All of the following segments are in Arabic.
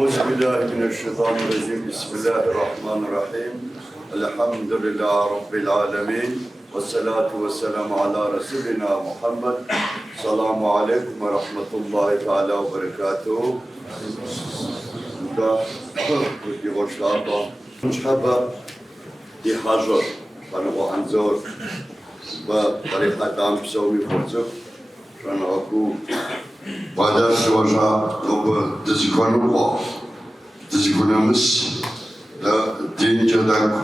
أعوذ بالله من الشيطان الرجيم. بسم الله الرحمن الرحيم. الحمد لله رب العالمين. والصلاة والسلام على رسولنا محمد. السلام عليكم ورحمة الله تعالى وبركاته. Da Yugoslava Chaba di Hazor, Panago Anzor, Barikatam Somi Forzo, Ranaku, Bada Soja, Noba, the Zikonamus, the Dinjadak,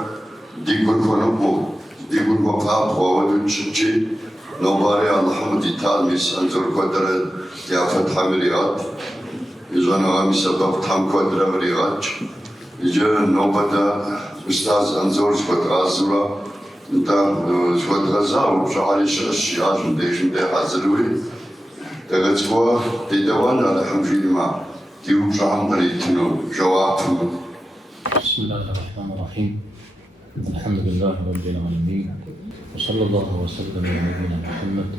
Digukonopo, Digukopa, Chichi, nobody Alhamdi Talmis, Anzor Quadra, Yafat Hamiliat. إجانا سبب تام كودرا بريغاج إجا نوبدا أستاذ أنزور شوت غازورا نتا شوت غزا وشعالي الشياج نديشن دي حازروي تغتوا تدوان على حمجي ما تيوب شعام بريتنو جواب. بسم الله الرحمن الرحيم. الحمد لله رب العالمين وصلى الله وسلم على نبينا محمد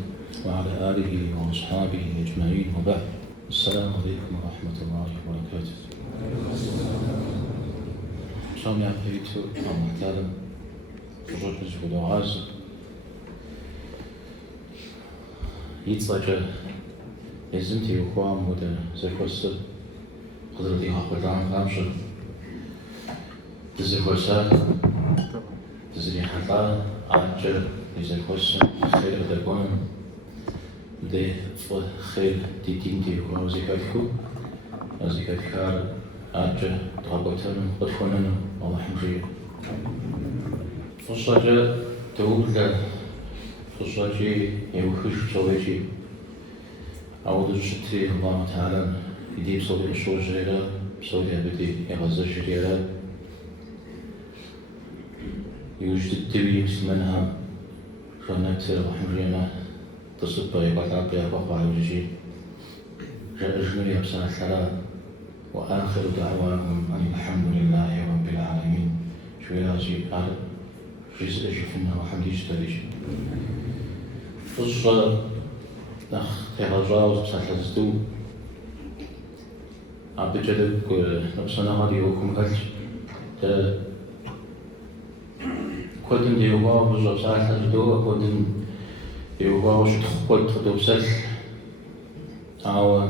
وعلى آله وأصحابه أجمعين وبعد. السلام عليكم ورحمة الله وبركاته. شلون يا حبيبتو الله تعلم الروح نجبد وعاز يتصاجه يزمتي وقوام ودا زي كوستر قدرتي هاخد عن غامشر تزي كوسا تزي حقا عاجر يزي كوسا خير بدكون ده خير تيتينتي وزكاتكو زكاتكار أجا تغبطنا بدخلنا الله حمجي فصاجة تقول فصاجة يوخش صوتي أعوذ الشتري الله تعالى يديب صوتي الشوج جريرا صوتي أبدي يغزى جريرا يوجد التبي منها شانات رحمجينا تصب يبعث بأبقى وجهي جاء جميع بسنة الثلاث وآخر دعواهم أن الحمد لله رب العالمين. شوي راجي قال جزء شفنا وحمد يشتريش فصل نخ تهجاوز بسنة الزدو عبد جدك نفسنا غادي وكم غلش كودن ديوغا بزر بسنة الزدو كودن يوغا وش تخبط تدوسل أو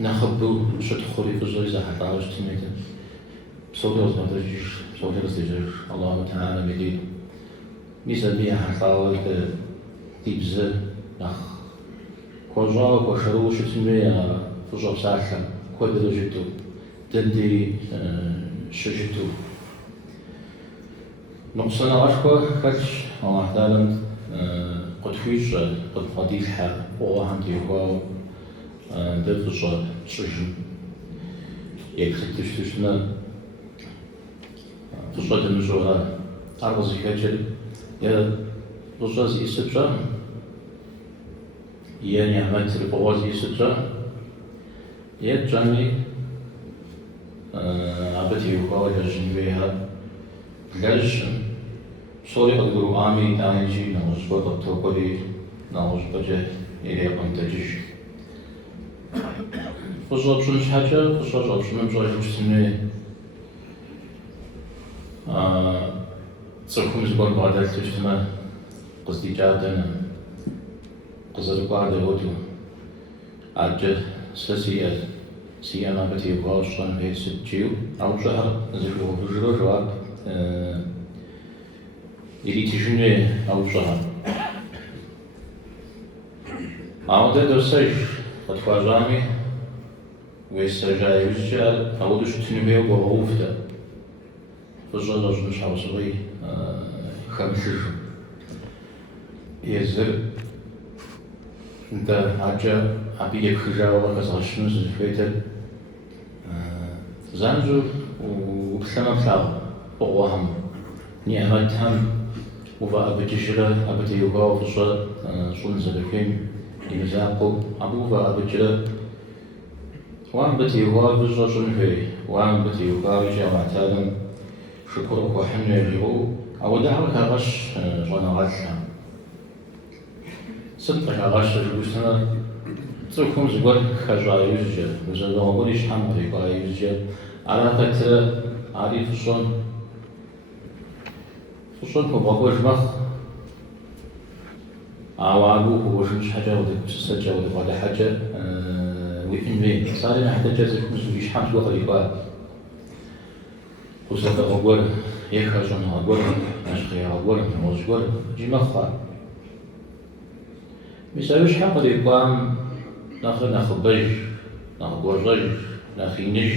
نخبو وش تخوري في الزوج زحت عاوش تميت صوتي وزن تجيش صوتي بستجيش الله تعالى مديد ميزة بيها حقاول تيبزة نخ كوجا وكوشرو وش تمية فجاب ساعة كود دوجتو تدي شجتو نقصنا عشقه كش الله تعالى قد فيش قد فضيل حال والله عندي هو دفع شجن يكتب تشتنا فصلت المجورة أربع زكاة يا فصلت يسجى يعني عملت البواز يسجى يا جاني عبتي هو يجن بها ليش صوري أقولوا آمي تانيجي نوزبا بتوكلي نوزبا جه إلى قمتجيش فصل شنش حاجة فصل شنو مجرد مجتمع تصرفون زبون بعد التجمع قصدي جادنا قصدي بعد الوجو عجل سياسية سيانا بتي وغاشان في سجيو أو شهر زفوا بجرو جواب إلي تجني أو شهر عودة درسيش أتفاجامي ويسترجع يسجل أودش تنبيه وغوفته فجرج مش عاوزوي خمسة يزر أنت عجا عبيك خجاوة كزغشنوز الفيتل زانجو وبسلام ثلاث بقواهم نعمتهم وفا أبتجرة أبتيوغا وفصل شون زبكين يمزاقو أبوفا أبتجرة وان بتيوغا بجرة شنفي وان بتيوغا رجع معتادم شكرك وحمل الجو أو دعوك غش جانا غشها صدقك غش جوسنا تركم زغور خجا يوجد وزغور بوليش حمد يبقى يوجد على فترة عارف فصون مبغوش مخ عوالو هو مش حاجة ودك تسجل ودك ولا حاجة وإنفين صار ما حتى جزء مش حمد وقت يبقى وصلت أقول يخرجون أقول نشقي أقول موجود جي مخا مسويش حق يبقى ناخذ بج ناخذ وجج ناخذ نج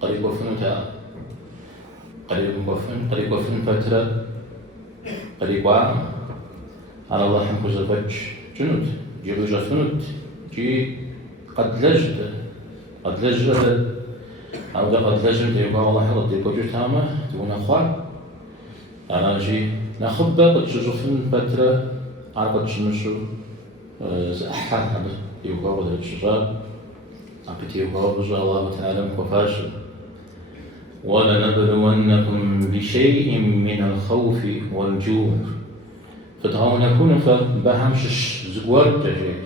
قريب وفنتا قريب وفن فترة قريب وعام على الله حمكو زفج جنود جيبو جفنود جي قد لجد أو ده قد لجد يبقى والله يرد يبقى جتامة دون أخوار أنا جي ناخذ قد جفن فترة على قد شمشو زأحد يبقى ولا الشجار عقد يبقى بجاء الله تعالى مكفاشل ولنبلونكم بشيء من الخوف والجوع فتعاونكون فبهمش زغوار تجيك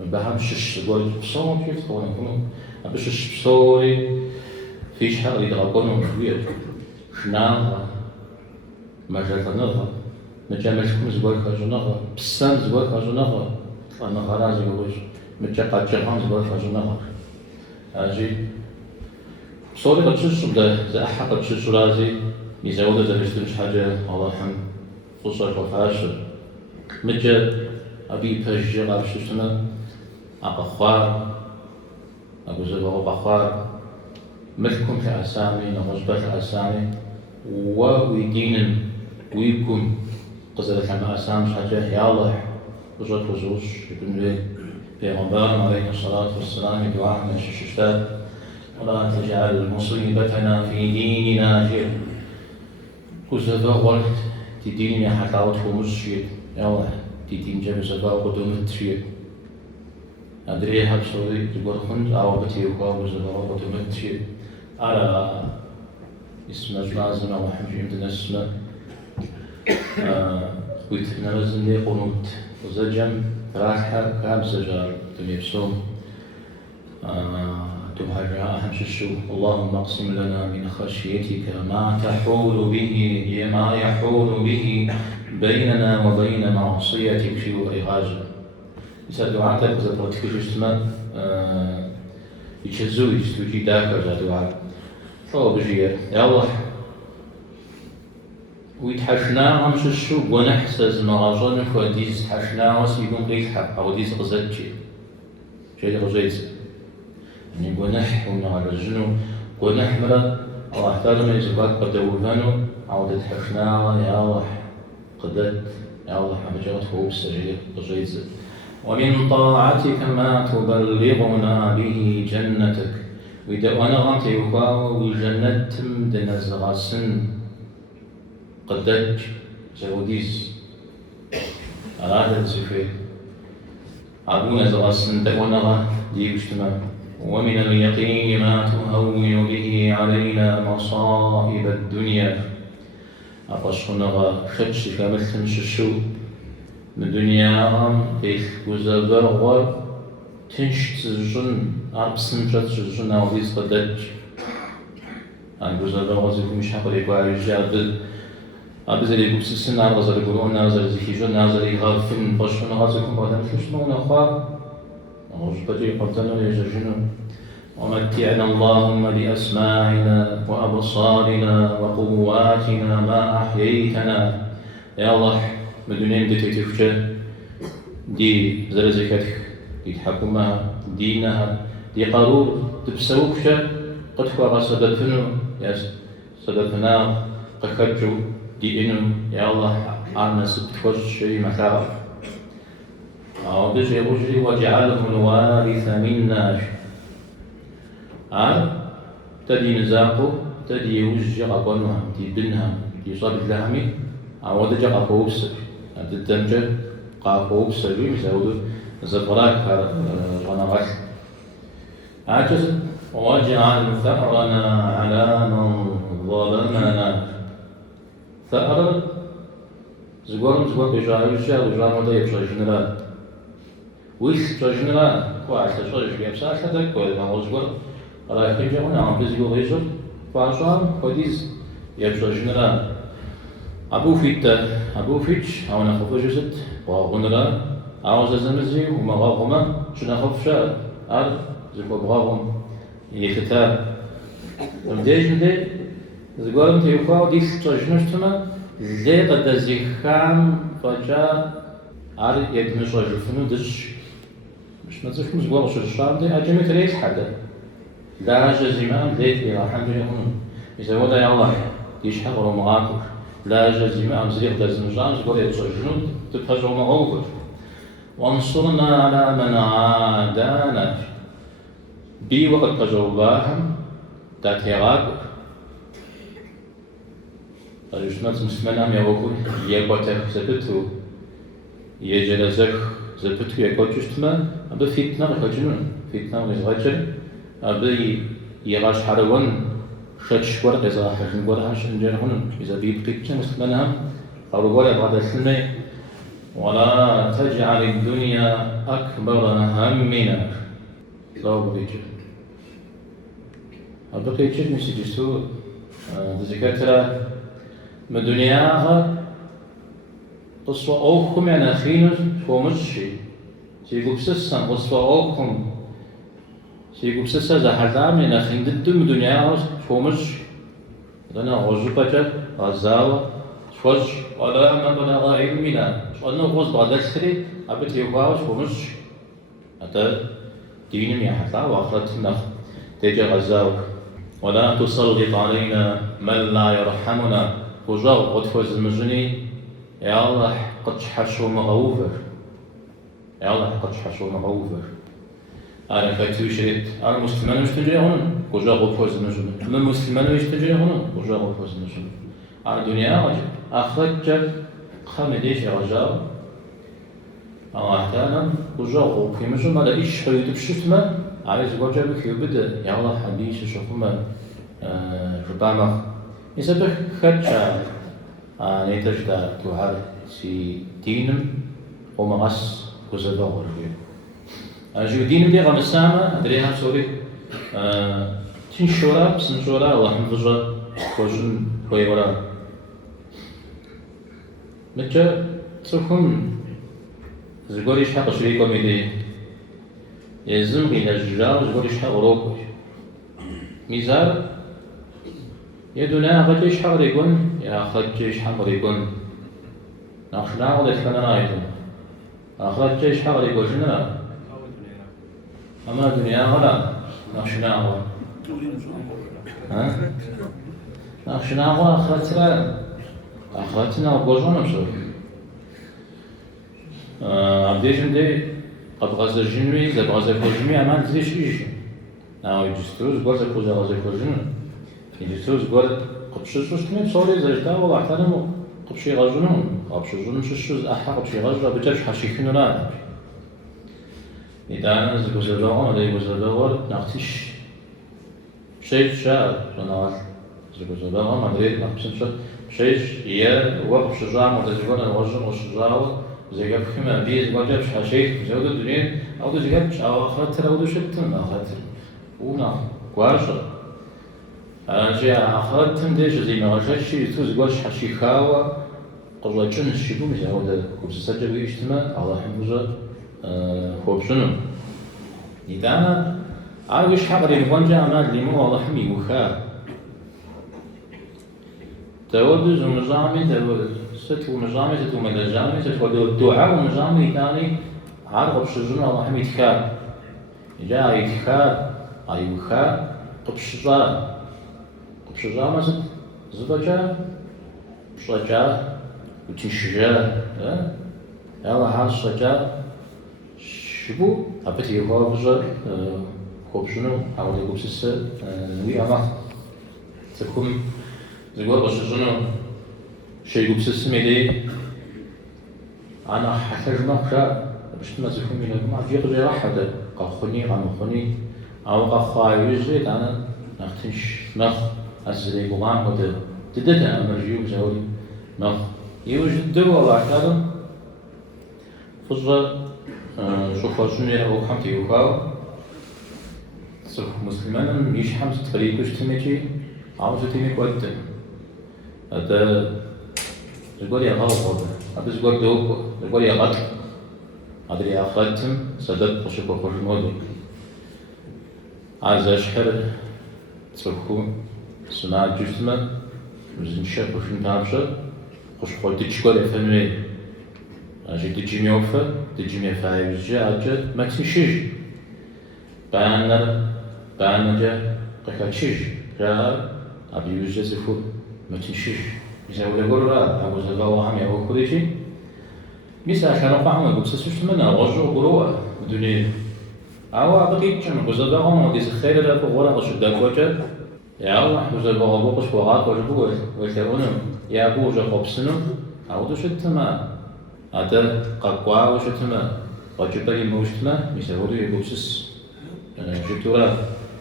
بهمش زغوار بصوم كيف تعاونكون أبشش بصوري فيش حق يدغبونهم شوية شناغة مجالتناغة مجاملكم زغوار خرجناغة بسام زغوار خرجناغة أنا غرازي بقولش متجقد جهان زغوار خرجناغة أجي صوري قد شو ده أحد قد شو رازي ميزاودة ده مش حاجة الله الحمد خصوصا كفاشل متجا أبي بجي غاب شوشنا أقخوار أبو زبغو بخوار مثلكم في أسامي نغجبة أسامي ويدين ويكون قصدت لما أسامي حاجة يا الله وجود وزوج يكون لي بيغمبار عليه الصلاة والسلام دعاء من الشتات ولا تجعل مصيبتنا في ديننا جير وزبا ولد تدين يا حتاوت ومشيت يا الله تدين جاب زبا قدوم تشيت أدري هل سوري تقول خند أو بتيوكا وزبا قدوم تشيت على اسم لازم أو حمجي من اسمه ويتنرزن لي قنوت وزجم راحة كاب زجار تميبسوم تهجع أهم شو اللهم اقسم لنا من خشيتك ما يحول به بيننا وبين معصيتك في إغاجة يسأل دعاتك إذا ترتك جسما يتشزو يستوجي داكر ذا دعاء فهو بجير يا الله ويتحشنا همش الشو ونحسز مراجون فوديز حشنا وسيقوم قيتحق أو ديز غزتشي شيء غزيز يعني قنح ونعرجنو قنح مرة الله احتاج من يزباك قدوغانو عودة حشنا يا الله قدت يا الله حمجات هو بسجير غزيز ومن طاعتك ما تبلغنا به جنتك وإذا أنا غانت يقاو الجنة تمدن زغاسن قدج زوديز أرادت زفير عبونا زغاسن تقونا دي اجتماع ومن اليقين ما تهون به علينا مصائب الدنيا أقصنا خدش كمثل ششو من دنيا إيش وزبر تنشت الجن أبسنجت الجن أو ديز قدج عن وزبر وزيكم مش حقل يقع الجاد أبزل يقول سسنا غزل يقولون نازل زكيجون نازل يغافن بشون غازكم بعدين شنو نخوا وجبتي قدنا يجرجون ومتعنا اللهم بأسماعنا وأبصارنا وقواتنا ما أحييتنا يا الله مدنين دي تتفجأ دي زلزكتك دي تحكمها دينها دي قارور تبسوكش قد فوق سببنا يا سببنا قد دي إنه يا الله عنا سبت شيء مثال أو بجي رجلي وجعله الوارث منا تدي نزاقه تدي وجه قنوها دي بنها دي صاد اللهمي أو دجا قوبس الدمجة قوبس اللي مسعود زبراك غنغش عجز وجعل ثأرنا على من ظلمنا ثأر زغور بجاي وجا وجا مدى يبشر جنرال ويش تجنرا كواس تجرج بيمسا كذا كوي ما وزغر رايح يجون عم بزيو غيزر فاشام كوديز يجنرا أبو فيتش أو نخوف جزت وغنرا أو زمزي وما غاهما شنا خفشا أر زكو بغاهم يكتاب وديش ده زغارم تيوكاو ديس تجنشتما زي قد زيخام فجا أر يدمج رجفنو دش مش مزوج مزغار شو الشام ده أجمع تريس حدا لا جزيمان ليت إلى الحمد لله إذا ودا يا الله يشحق رمغاكر لا جزيمان زريق دزنجان زغار يتجنو تبهجوا مغوفر وانصرنا على من عادانا بي وقت قجوباهم تاتيغاكر الجنات مسلمان يغوكو يغوتك زبتو يجلزك زبتو يغوتشتما أبا فتنة غجنون فتنة غجن أبا يغاش حروان شتش ورق إذا حجن ورق شنجان هنون إذا بيبقيتش مسلمان أو رغولا بعد السلمة ولا تجعل الدنيا أكبر همنا لا بقيتش بقيتش مسجسو ذكرتها من دنياها قصوا أوكم يعني خينوس فومشي سيقول بسسا قصوا أوكم سيقول بسسا زحزام يعني خين ضد من دنياها فومشي لأن غزبة غزاوة شوج ولا ما بنا غائب منا شأنه غز بعد السري أبت يقاوش فومشي هذا دين يحطا وآخرتنا تيجي غزاوة ولا تسلط علينا من لا يرحمنا وجاو غدفوز المجني يا الله قد حشو مغوفر يا الله قد حشو مغوفر أنا كاتو شريت أنا مسلمان مش تجي هون وجاو غدفوز المجني من مسلمان مش تجي هون وجاو غدفوز المجني على الدنيا وجه أخرج خمديش رجاو أو أحيانا وجاو غدفوز المجني هذا إيش خيوط بشتمه عايز وجه بخير بدأ يا الله حديث شوفما ربما يسبح خدشة نيتجدا توهر سي دينم ومغس وزبا ورغي أجو دينم دي غمسامة أدريها سوري تنشورا بسنشورا الله حمدجا كوجن كوي ورا متى تكون زغوريش حق شريكو ميدي يزم إلى الجرار زغوريش حق روكو ميزار يدنا غجيش حريقون يا خجيش حريقون نخشنا ولا كنا رايتون خجيش حريقون جنا أما الدنيا ولا نخشنا ها نخشنا ولا أخرتنا وجوجنا مشوا عبديجن دي قد غزة جنوي زب غزة كوجمي أمان تريش إيش ناو يجستروز غزة كوجنا يجوز قال قبشش تمين صوري زجدا ولا احترموا قبشي غجنون قبشجون شش أحق قبشي غجرا بتجش حشيكين ولا إذا أنا زوجة ولا زوجة نقتش شيء شاء جنال زوجة ما أدري نقصن شيء هي وقت شجاع متزوجون الغجر وشجاع زي قبل كم بيز قبل حشيك زود الدنيا أو زي قبل أو خاطر أو شتم خاطر ونا قارشة جاء آخرتهم ديش زي ما غشاشي توز قوش حشيخاوة قرر جن الشيبو مثل هذا كوبس سجل ويجتمع على حمزة خوب شنو إذا عاوش حقري مغنجة أماد لمو الله حمي وخا تود زمزامي تود ستو مزامي ستو مدجامي تود الدعاء ومزامي ثاني عارف بشجون الله حمي تخاب جاء يتخاب أيوخا قبشجار قبشجار مثلا زبجة شجاع وتشجاع يلا هذا الشجاع شبو أبتي يخاف بزر خوب شنو حاول يقول سس ويا ما تكون زقور بس شنو شيء يقول سس ميدي أنا حتى ما كا باش ما تكون من ما في غير راحة قخني غنخني أو قخايز أنا نختش نخ أزلي بوان وده تدتنا مرجيو زاوي نخ يوجد دوا بعد فزر شوفاجون يلعبوا حمتي يوكاو صرف مسلمان يشحم ستفريقوش تميجي عاوزو تيمي كوالتن هذا زقول يا غلط هذا زقول دوب زقول يا غلط هذا اللي أخذتم سدد وشكو خرج الموضوع عايز أشحر تصرفون سماع جسمه وزن شر وشن تابشر خوش خوي تشكر يفهمني أجي تجي ميوفر تجي ميفاي وجا أجا ما تمشيش بأنا جا قكاتشيش جا أبي وجا زفور ما تمشيش إذا ولا قرر أبو زبا وهم يأخذ كل شيء مثل عشان أقام يقول سوش منا رجع قروة الدنيا أو أبغي كم أبو زبا هم ديز خير لا بقولا قش دكوجة يا الله أبو زبا أبو قش وقات وجبوا ويكونهم يا أبو جا قبسنو أو دوش التما هذا قاقوا وش التما وجبري موجتما مثل هو يقول سس جتورا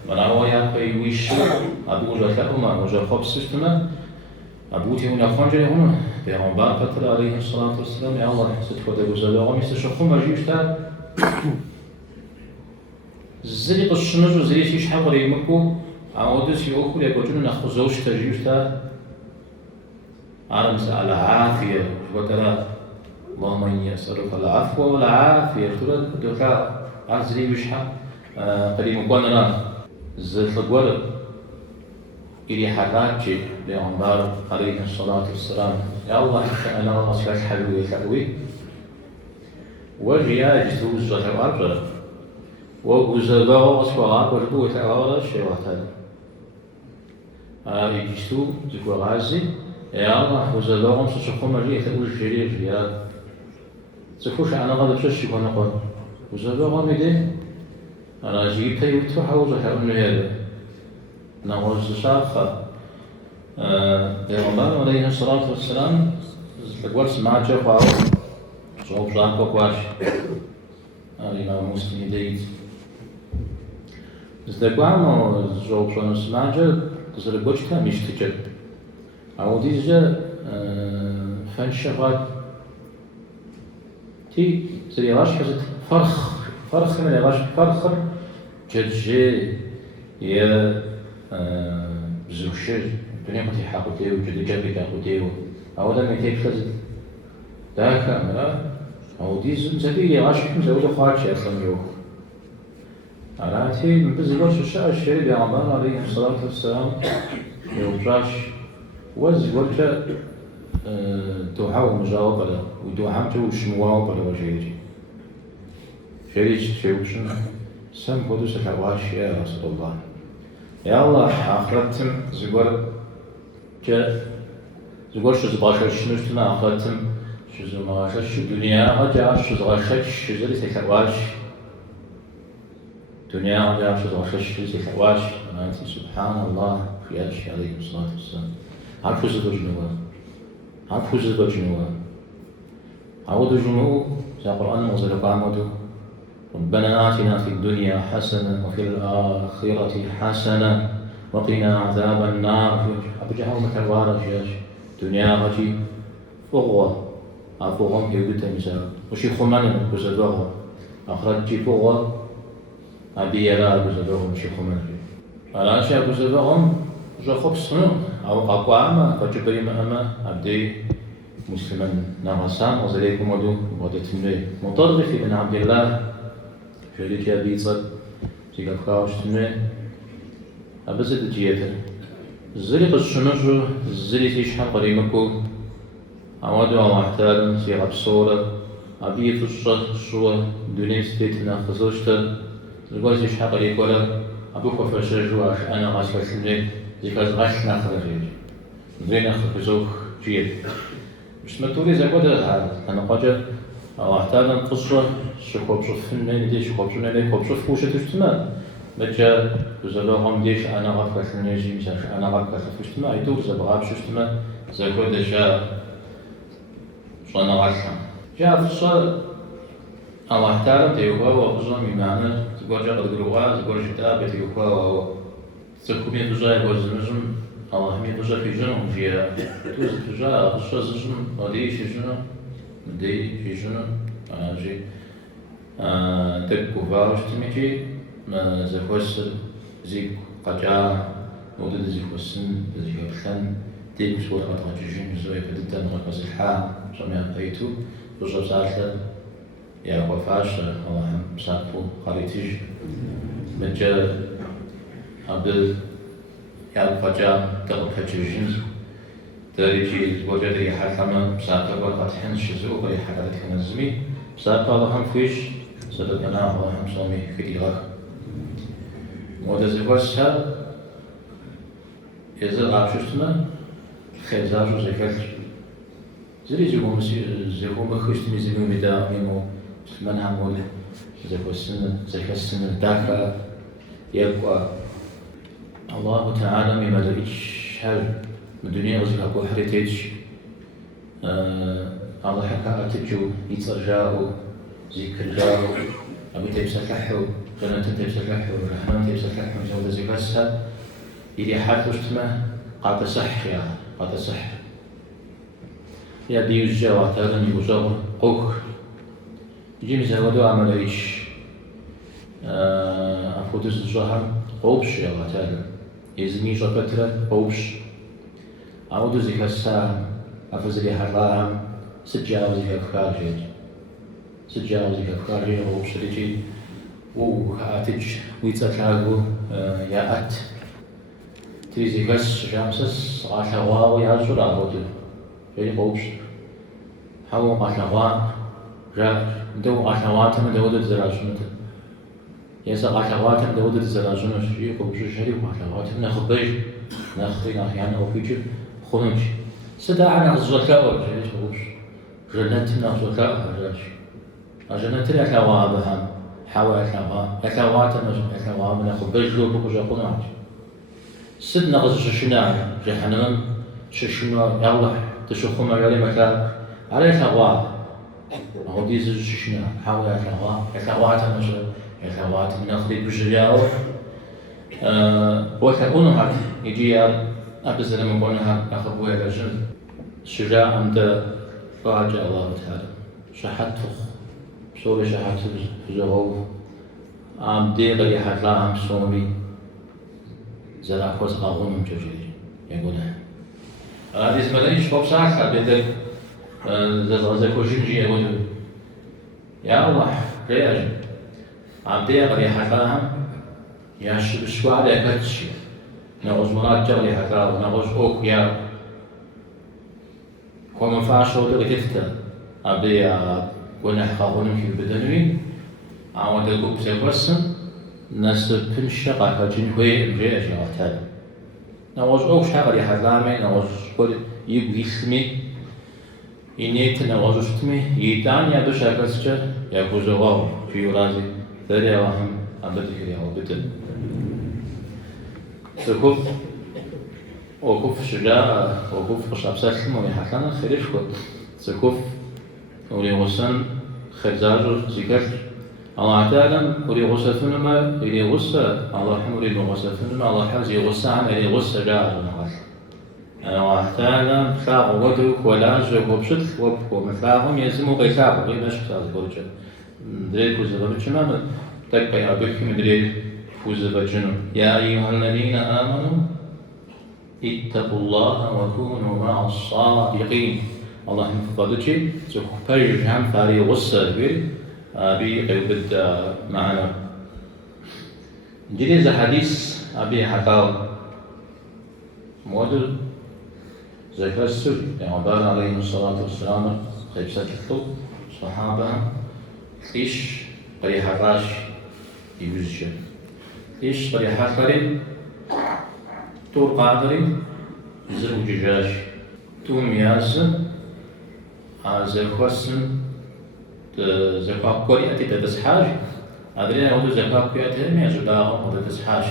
مناوا يا بي ويش أبو جا كأما وجا قبسش تما أبوتي هنا خانجري هنا بيغمبار فتر عليه الصلاة والسلام يا الله ستفوت أبو زبا غمي سشخو مرجيش تا زري قشنج وزري شيش حق ريمكو عودس يوكل يقولون نخزوش تجيش تا على مسألة عافية وترى اللهم إني أسألك العفو والعافية ترى دوكا عزري بشحة قريب مكوننا زرت القول إلي حراجي بيغمبار عليه الصلاة والسلام يا الله أنا الله سلاك حلوي وجيا جتوز وتوارجل وغزباء وصفاء وجبوا تعالى الشيواتان يجتو ذكو غازي يا الله غزباء ومسوشخو مرجي يتقول الجرير يا تفوش أنا غادر تششي ونقول غزباء غامدي أنا جيبت يوتو حوزة حأمنو هذا نغوز شاخة بيغمبار عليه الصلاة والسلام تقول سماع جفاو صوب جانكو كواش الإمام مسلم يديد زدقوانو صوب جانو سماع جا تزرقوشتا مشتجل أو ديجا فانشغال تي زري غاش حزت فرخ من غاش فرخ جدجي يا زوشر الدنيا ما تحققتيه وجد جابك أخذتيه أو ده ميتيك فزد ده كاميرا أو دي زبيلي عاشق مزوج خارج أصلا يوم على من بزوج الشيء الشريف يا عمر عليه الصلاة والسلام يوجاش وزوج دعاء مجاوبة له ودعاء توش موابة وجيجي شريش شوشن سم قدوس الحواش يا رسول الله يا الله آخرتم زغور شو زباشر شنوشتنا آخرتم شو زماشر شو دنيا هجا شو زغاشر شو زري سكواش دنيا هجا شو زغاشر شو سكواش أنت سبحان الله في أشياء عليه الصلاة والسلام عفوز بجنوا عفوز بجنوا عود جنوا في القرآن مزل قامدو ربنا آتنا في الدنيا حسنة وفي الآخرة حسنة وقنا عذاب النار أبجهوا مكروارا جاش دنيا غجي فغوة أفغم يوجد مثال وشي خمان بزدوه أخرج جي فغوة أبي يلا بزدوه وشي خمان على أشياء بزدوهم جو خبصنا أو قاقواما فجبري مهما أبدي مسلما نغسان وزليكم ودو ودتمني مطرف بن عبد الله شريك يا بيصل تيجا فراش تمني أبزد جيتر زري قشنجو زري تيشحن قريمكو أمادو أمحتال سيغا بصورة أبي فشة شوى دوني ستيتنا خزوشتا زغوز تيشحن قريكولا أبو خفشة جواش أنا غاسفة شمني زيكاز غاشنا خرجيج زينا خفزوخ جيت مش متوري زغودا أنا قاجة أمحتال قصة شكوب شفن من دي شكوب شفن من كوب شف وش تجتمع بجا بزلوهم ديش أنا غفر شنيجي مثلا أنا غفر تجتمع يدور زبغاب شتمع زكود جا صنا غشم جا في الصلاة الله تعالى تيوها وقزم يمعنى زكود جا قد قروها زكود جتاب تيوها و زكومي تجا يوزمجم الله همي تجا في جنوم جيا توز تجا في الصلاة زجم ودي في جنوم دي في جنوم أجي تبقوا فارشتميجي زفوس زيك قجا ودد زيك وسن زيك بخن تيك سوى قطعجين زوي بدتن غكوز الحام شميا بيتو بجب سالة يا وفاش الله مساقو قريتيج مجا عبد يا قجا تغفجين تريجي وجدي حكما مساقو قطحن شزو بي حكالت كنزمي مساقو الله فيش سببنا الله صومي في ديغا ودزيغوسها يزل عشتنا خيزاجو زكاة زري زيغو مخشتني زيغو مدا ميمو سلمان عمول زكاة السنة الداكا يبقى الله تعالى مما دريش هل من دنيا غزل أبو حريتيج الله حكا أتجو يترجاو ذكر جاو أبي تبسكحو جنة تبسكحو الرحمن تبسكحو جودة زكاسها إذا حد وشتما قاعدة صح يا قاعدة صح يا بيوجا وعتارن يوجا قوك يجي مزاودو عمل إيش أفودس الجهر قوبش يا وعتارن يزمي جبترة قوبش عودو زكاسها أفزلي حرام سجاو زكاة جيد سجاوزي كفكاري وشريجي وهاتج ويتساكاغو يا أت تيزي بس شامسس عشاوا يا شرا هودو جاي قوش حاو عشاوا جا دو عشاواتنا دودة زراجنة يسا عشاواتنا دودة زراجنة شيء قوش شري عشاواتنا نخبج نخبي أحيانا وفيجي خنوش سداعنا غزوكاو جاي قوش جنتنا غزوكاو جاي أجنت الأكواب هم حوا أكوات أكواب ناخذ بجلو بكوجا قناج سد نغز ششنا جهنم ششنا يلا تشوفهم على مكان على أكواب أو ديز ششنا حوا أكوات نجا أكوات ناخذ بجلاو وكأنها يجي أبزل من كونها أخذ ويا رجل شجاع عند راجع الله تعالى شحته سوري شحات زغو عم ديغ يحط لهم سومي زرع خوز أغنم جوجي يقولها هذه زملائي شباب ساعة بدل زغو جنجي يقولوا يا الله رياج عم ديغ يحط لهم يا شوال يكتشي نغوز مرات جغل يحط لهم نغوز أوك يا كوم فاشو دغ تفتا عبدي ونحققون في البدنوي عود الكوب سيبرسن ناس بنشة قاعدين هوي رجع جواتها نواج أوش حقري حزامي نواج كل يبغي اسمي إنيت نواج شتمي يدان يا دوش أكسر يا كوزواو في ورازي ثري واهم أبدي كريه وبدل سكوف وكوف شجاع وكوف قشاب سلم ويحكنا خريف كوت سكوف ولي غسن خزاج ذكر الله تعالى ولي غسفن ما ولي غس الله حم ولي غسفن ما الله حز يغس عن ولي غس جاء نقاش الله تعالى خاغ ودك ولا جب وبشت ومثلهم يزمو قيساب غير مش خاص برجع دري كوزا بتشمام تبقى أبيكم دري كوزا بتشنو يا أيها الذين آمنوا اتقوا الله وكونوا مع الصادقين الله يحفظك زخبرج هم فاري غصة بير أبي قلبت معنا جديد حديث أبي حكاو مودل زي فسر پیامبر علیه الصلاة والسلام خیبسة الطب صحابة إيش قريحة راش يوزج إيش قريحة قريب طور قادري زوج جاش توم ياز زخوسن زكاة كوري أتي تدسحاج أدري أنا زكاة كوري أتي مي أجداهم تدسحاج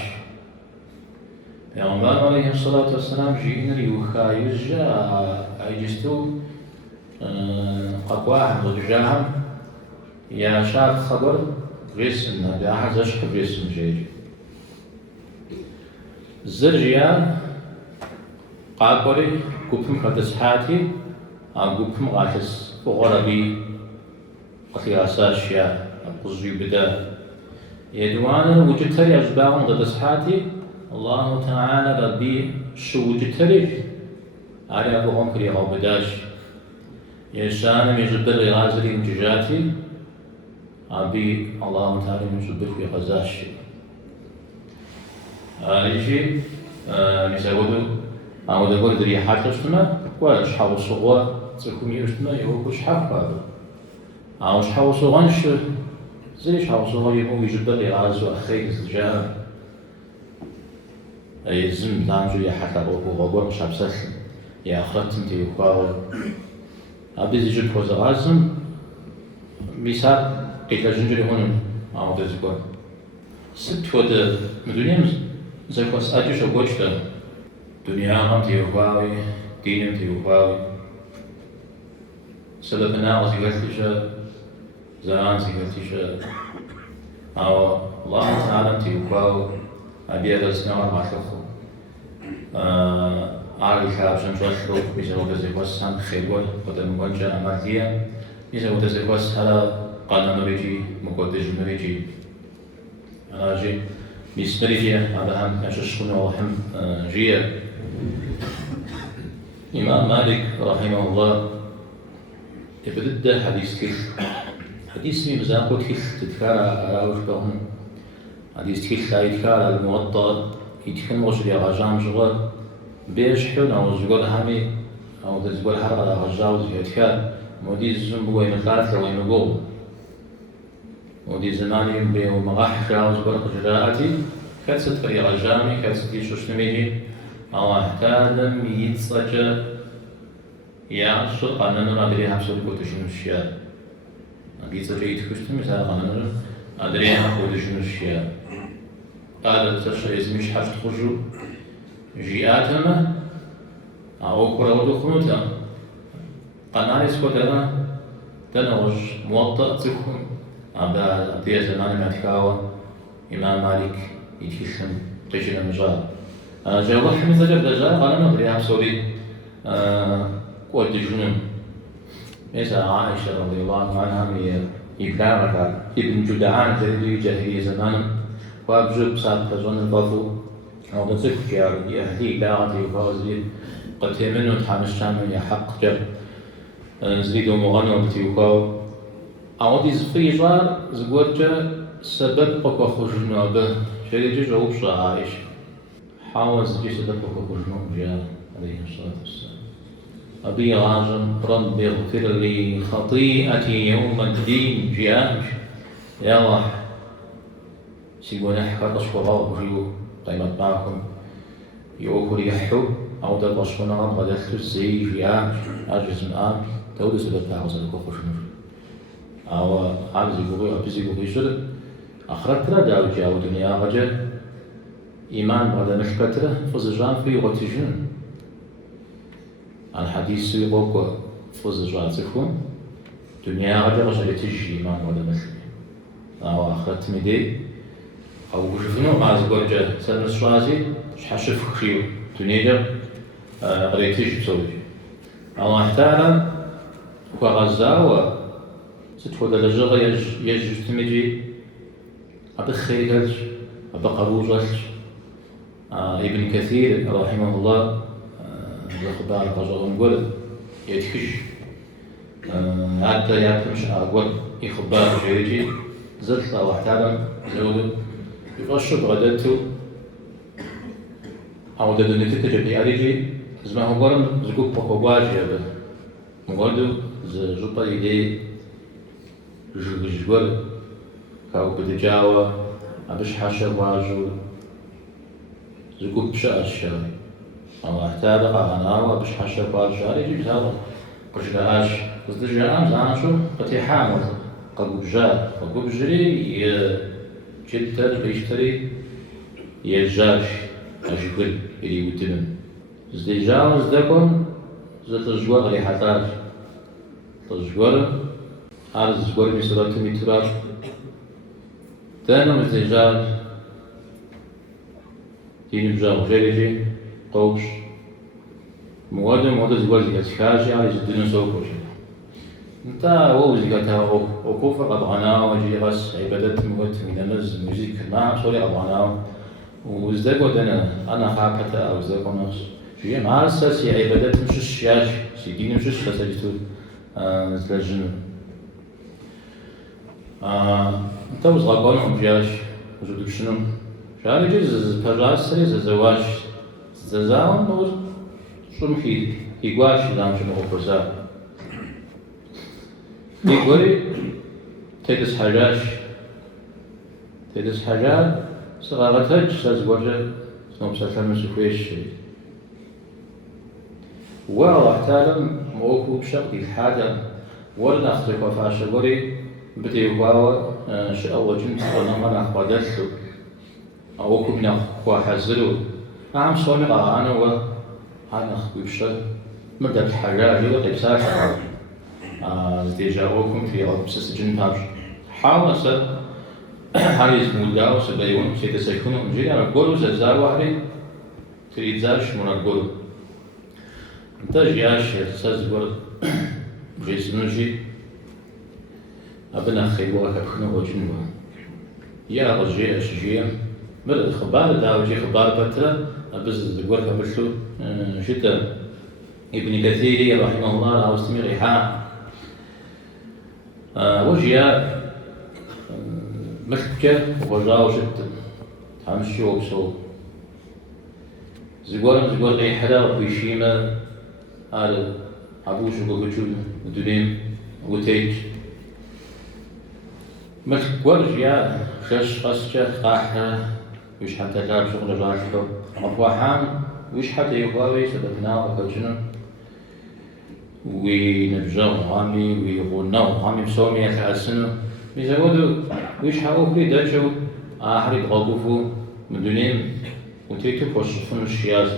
پیامبر علیه الصلاة والسلام جينا يوخا يوزجا أيجستو قطواهم وجاهم يا شاب خبر غيسن بأحد زشق غيسن جيجي زرجيان قاقوري كوبهم قدسحاتي قوبهم قاتس وغربي قياساشيا قزي بدا يدوانا وجتري أجباهم ضد سحاتي الله تعالى ربي شو وجتري على أبوهم كري أو بداش يشان يجبر غازري مججاتي أبي الله تعالى يجبر في غزاش يجي يسودو أو دبر دري حتى شتما وش حاول صغوا تكون يشتما يوكش حفظ أو شحاول صغانش زي شحاول صغوا يبغوا يجبر لي غاز وأخير زجاج أي زم دامجو يحتى وغور مش عبسس يا أخرت أنت وقاول أبي زجاج كوز غازم مثال قيل جنجري هون أو دزقوا ست ود مدنيا زي كوس أجيش أقولش دنيا أنتي وقاوي دين أنتي وقاوي سببنا وزيغتيشا زمان زيغتيشا أو الله تعالى أنتي وقاوي أبي أدرسنا ما تلخو عارف كلام شنشوش رو بيزا ودزيغوس هم خيلوي قدم وجه أمريكيا بيزا ودزيغوس هلا قانون ريجي مقدس ريجي أنا جي بيسمريجي هذا هم أشوفنا وهم جيه إمام مالك رحمه الله يبدأ حديث مي مزاقو كيف تذكر أراوش بهم حديث كيف لا يذكر الموطأ يتكلم وشري غجام جغل بيش حون أو زغل همي أو زغل حرق على غجاوز يذكر مودي الزم بقوي مقارث لو يمقول مودي زماني بيو مغاح خلاوز برق جراءتي كاتست فري غجامي كاتست يشوش نميجي أو احتادم يتصجى يا شو قانون أدري هم شو بقولش نشيا أجيزة جيت كشتم مثلا قانون أدري هم بقولش نشيا هذا تشري زميش حاجة تخرجوا جياتنا أو كرة ودخنوتا قناة سكوتنا تنوج موطأ تكون أبدا زمان ما تكاوى إمام مالك يتكلم تجينا مجال جاوب حمزة جاب دجال قال ما أدري هم سوري قوة جنون مثل عائشة رضي الله عنها يبلغ ابن جدعان جديد جاهلية زمان وأبجب سابق زون الضفو أو بنسك يا أهلي لاغتي وفوزي قد منه تحامش كانوا يحق جب نزيدو مغنوبتي وكاو أودي زفي جار زقورجا سبب قوة خجنوا به شريجي جواب شعائش حاول زجي سبب قوة خجنوا جار عليه الصلاة والسلام أبي غاجم رب اغفر لي خطيئتي يوم الدين جيامش يا الله سيقول نحكا تشكرا وجيو قيمت معكم يوكل يحو أو دا بشكنا غدخل الزي جيامش أجز من آم تود سبب تعوز لكو خشنور أو عبزي قوي أبزي قوي شد أخرت را داو جاو دنيا غجا إيمان بعد مشكتره فزجان في غتجون الحديث يقول فزجان تكون دنيا غجا غجا تجي إيمان بعد مشكتره أو أخرت مدي أو وشفنو مع زوجة سلم الشوازي شحشف خيو دنيا غير تجي بسوي الله احتالا وغزا ستفود لجغ يجتمجي أبخيرج أبقروجج ابن كثير رحمه الله الأخبار رجل نقول يتكش حتى يعتمش أقول إخبار جيجي زلت واحتالا زود يفشل غدته أو دنيتك جدي أريجي زما هو قرن زقوق بقواجي هذا مقولو زجوبا يدي جوجول كاو بدجاوا أبش حاشا واجو زقوق بشا الشاري أو احتاج قاناوا أبش حاشا واجو يجي هذا قشلاش قصدجان زانشو قتي حامل قبجار قبجري جدا بيشتري يجاش أشكل اللي يتمم زديجاوز دكون زتجوار اللي حتاج تجوار عرض زجوار مسرات مترار تانو مزديجاج تين بجاو جريجي قوش مواد زجوار زي كاجي على جدنا سوكوش نتا ووزي قتها وكوفة قبغنا وجي غس عبادة موت من النز ميوزيك ما صوري قبغنا وزدقوا دنا أنا خاكتا أو زدقوا نفس شيء ما أساسي عبادة مش الشياش سيدين مش فسجتوا مثل الجن نتا وزغاقونهم جاش وجدوا شنو شاري جز فراس سري زواج زاون نور شمخي يقواش دام شنو قبرزا يقولي تدس حاجات صغارتها سازوجة نوبساتها من سكويش وراح تعلم موكو بشق الحاجة ولا أخطيك وفاشا قولي بدي يقاوة أول جنت ونما نخبادلتو أوكو من أخوة حزلو أهم صومي قاعانا وأنا أخوي بشق مدى الحاجة يوضع بساعة زديجاوكم في أبسس جنتاج حاول حارس مولا وسبايون سيتسكنوا مجري أنا أقول زار واحد تريد زارش من أقول أنت جياش سازور جيسنوجي أبنا خيبوا كأخنا وجنوا يا رجال أشجيا مر خبار داوجي خبار بترا أبز زور كمشلو شتى ابن كثير رحمه الله أو استمر ريحان وجيا مشكة وجاو شت همشي وبسو زغور لي حدا ويشيما على أبوش وجوجل دونيم وتيج مشكور جيا شش قصة قاحة وش حتى جاب شغل جاشلو مطوحان وش حتى يقاوي سببنا وكجنن ونبجاو غامي ويغناو غامي بسومي يتعسنو بيزودو ويش حاوه لي داجو أحرق غلوفو من دونين وتيتو بوشفون الشياز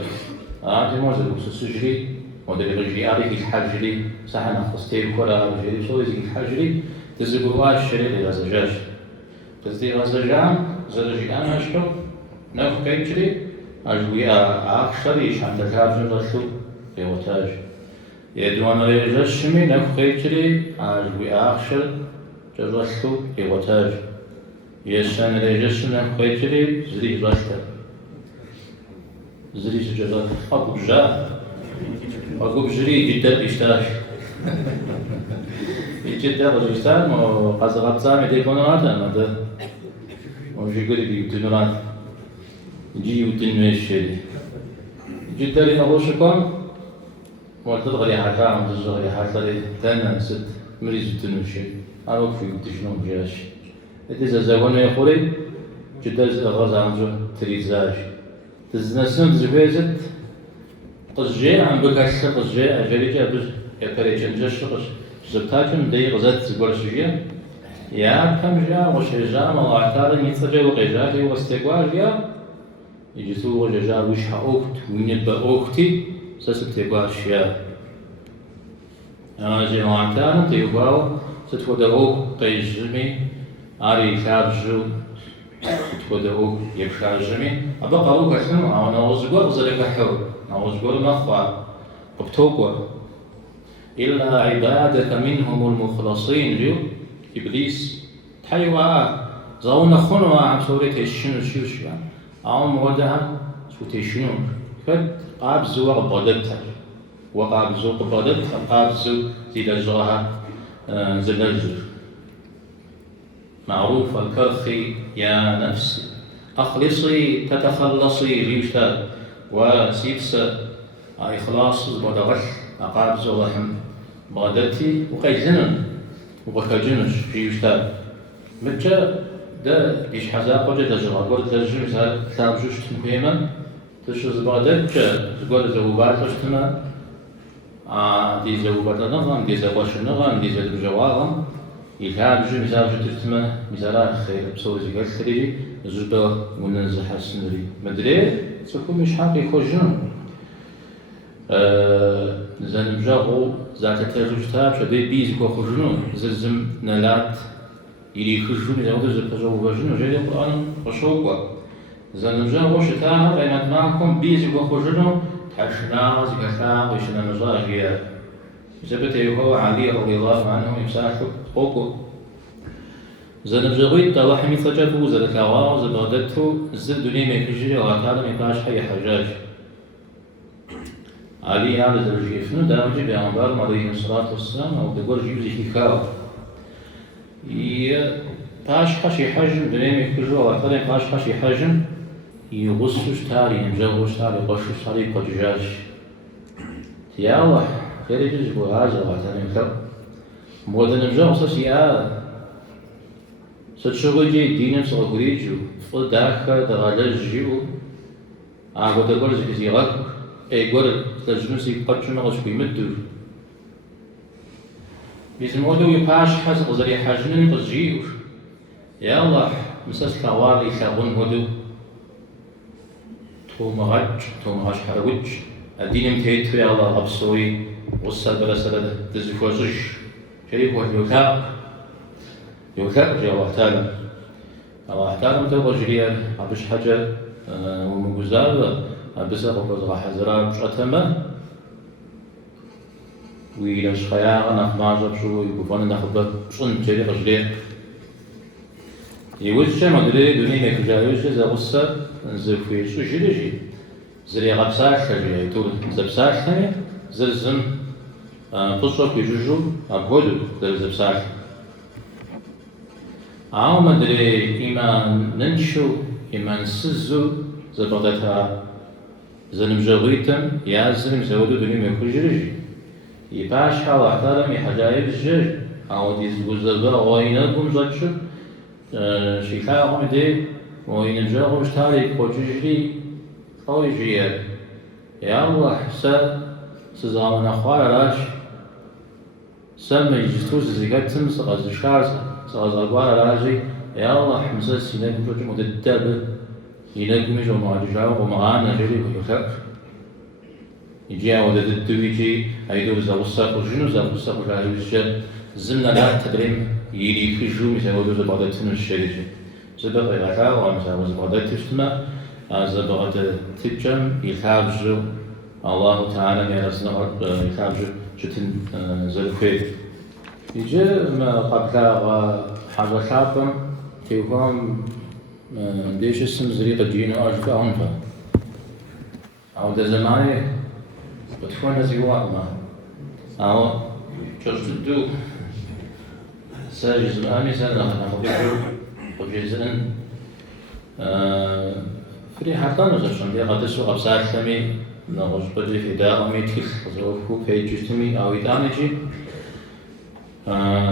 عادي موزة بوسسجري ودري رجلي عليك الحاجري ساحنا خستير كورا وجري صوزي الحاجري تزبوا الشريط الغزجاج تزدي غزجان زرجي أنا أشتو ناخو كيتري أجوية أكثريش عند الكابجن رسو في وتاج يدوان ريجشمي ناخو كيتري أجوية أكثر جرسو في وتاج يشان ريجشم ناخو كيتري زري رشتا زري جرات أبو جا أبو بجري جدا بيشتاش جدا بجستان وقصغت سامي ديكونات أنا ده ومشي قولي بيوتنورات يجي يوتن ماشي جدا لي نغوشكم وتدغري حكام تدغري حكام تانا ست مريز يوتنوشي أروك في يوتشنو جاش إذا زوجنا يخوري جدا غاز عنجو تريزاج تزنسون زبيزت قصجي عم بكسر قصجي أجريجا بس يكريجن جش قص زبطاكم دي غزات زبورشيا يا كم جا وشجع ما اعتار يتسجل وقجاتي واستقوال يا يجسو وججا وش حقوقت وينبا أوقتي سستقوال شيا أنا جي معتار تيوباو ستودعو قيجمي عاري خارجو ستودعو يبخارجمي أبقى أوك أحسن أنا وزقور زلك حو نوزقور نخوة بطوقوا إلا عبادك منهم المخلصين جو إبليس تحيوا زاونا خنوا عم سوري تيشنو شوش يعني عم ودها سو تيشنو فد قابزو قبضتها وقابزو قبضتها قابزو زلجها زلجر معروف الكرخي يا نفسي أخلصي تتخلصي ريشتا وسيبسا إخلاص بدغش أقابز رحم بادتي وقيزنن وبكجنش في يشتاب متجا ده ديش حزاق وجه تجرى قول تجرى مثال كتاب جوش تنكويما تشوز بادت جا تقول زوبات وشتما دي زوبات نظام دي زواش نظام دي زوب جواغم يكاب جو مثال جو ترتما مثال خير بصوري قال خريجي زوبا وننزح السنري مدري تكون مش حاقي خوجن زنبجاغو ذات ترجتها شدي بيزكو خوجنو زلزم نلات يلي خجون يزودو زبجاغو بجنو جاي القرآن وشوقوا زنبجاغو شتاها بينات معكم بيزكو خوجنو تحشنا زكاها ويشنا نزاجيا جبته هو علي رضي الله عنه يمساحه قوقو زنبجويت طلع مثل جابو زد كوا زبادته زد دنيا مكجري وعطاله مكاش حي حجاج علي على درجة فنو دامجي بأنبار عليه الصلاة والسلام أو تقول جيوزي كيكاو باش حشي حجم دنيا مكجري وعطاله باش حشي حجم يغسوش تاري يمجوش تاري قشوش تاري قجاج يا الله خير يجوز بهذا وعطاله مكاو مودن مجوش سيئة ساتشوغو جي دينم سوغوريجو فداخا دغالجيو اغو دغول زيغاك ايغور تجنسي قچنا غشبي مدو بيزمودو يباش حس غزري حجنن قزجيو يا الله مساس كواري خاون هدو تو مغاش حروج الدينم تيتو يا الله ابسوي وصل برسل تزفوزش شريك وحيوكا يوكا جا واحتالا واحتالا متوقع جريا عبش حاجة ومجوزال عبسا قبض حزرا بشأتما ويلاش خياغا نخماجا بشو يقفان نخبا بشون جري قجريا يوجه مدري دوني مكجا يوجه زغصة زفوي شو جريجي زري غبساك خجريا يطول زبساك خمي زرزم قصة يجوجو أبهدو زبساك عاو مدري إيمان ننشو إيمان سزو زبادتها زنمجويتم يازم زودو دني ميكو جريجي يباش حال احتارم يحجايب الجر عاو ديز بوزبا وينا بومزاتشو شيخا عمدي وين جاغو اشتاري قوجيجي قويجير يا الله سزامن أخوار راش سمي يجتوز زيغتم سغاز شارز سغاز أخوار راجي يا الله حمزة سيناك وجوج مددب يناك ميجو معجاو ومعانا جري ويخاف يجي عودة الدويجي هيدو زاوساق وجنو زاوساق وجاوزجا زمنا لا تبريم يلي خجو ميزاودو زبادتن الشريجي زبادة يغاكا وعمزاو زبادة تشتما زبادة تجم يخافجو الله تعالى ميرسنا يخافجو جتن زلفيد يجي ما قبل حاجة خاطم كيفهم ديش اسم زريقة جينو أجفا عنفا عودة زماني بتكون زيوات ما أو جرتدو ساجز مامي سنة نخبيكو وجيزن فري حتى نزلشن دي قدسو قبسات ثمي نغش بدي في داغمي تيخ زوفكو في جتمي أو يدانجي